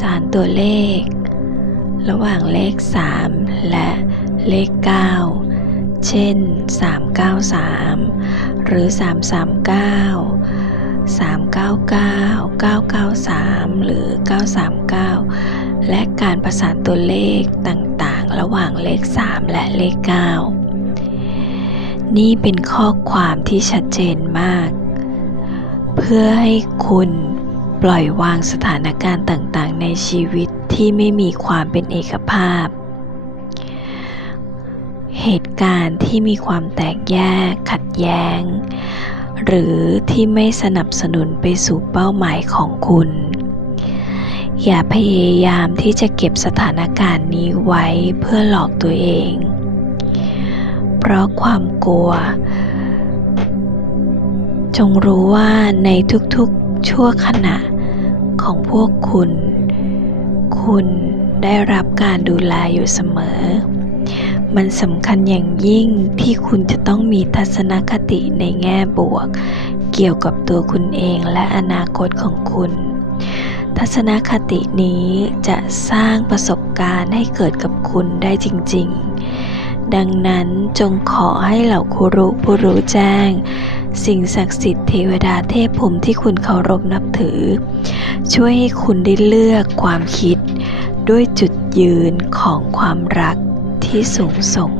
สารตัวเลข ระหว่างเลข 3 และเลข 9 เช่น 393 หรือ 339 399 993 หรือ 939 และการประสานตัวเลขต่างๆ ระหว่างเลข 3 และเลข 9 นี่เป็นข้อความที่ชัดเจนมาก เพื่อให้คุณ ปล่อยวางสถานการณ์ต่างๆ ในชีวิตที่ไม่มีความเป็นเอกภาพ เหตุการณ์ที่มีความแตกแยกขัดแย้ง หรือที่ไม่สนับสนุนไปสู่เป้าหมายของคุณ อย่าพยายามที่จะเก็บสถานการณ์นี้ไว้เพื่อหลอกตัวเอง เพราะความกลัว จงรู้ว่าในทุกๆ ชั่วขณะของพวกคุณ คุณได้รับการดูแลอยู่เสมอ มันสำคัญอย่างยิ่งที่คุณจะต้องมีทัศนคติในแง่บวก เกี่ยวกับตัวคุณเองและอนาคตของคุณ ทัศนคตินี้จะสร้างประสบการณ์ให้เกิดกับคุณได้จริง ๆ ดังนั้นจงขอให้เหล่าครูผู้รู้แจ้ง สิ่งศักดิ์สิทธิ์เทวดาเทพพรหมที่คุณเคารพนับถือ ช่วยให้คุณได้เลือกความคิด ด้วยจุดยืนของความรักที่สูงส่ง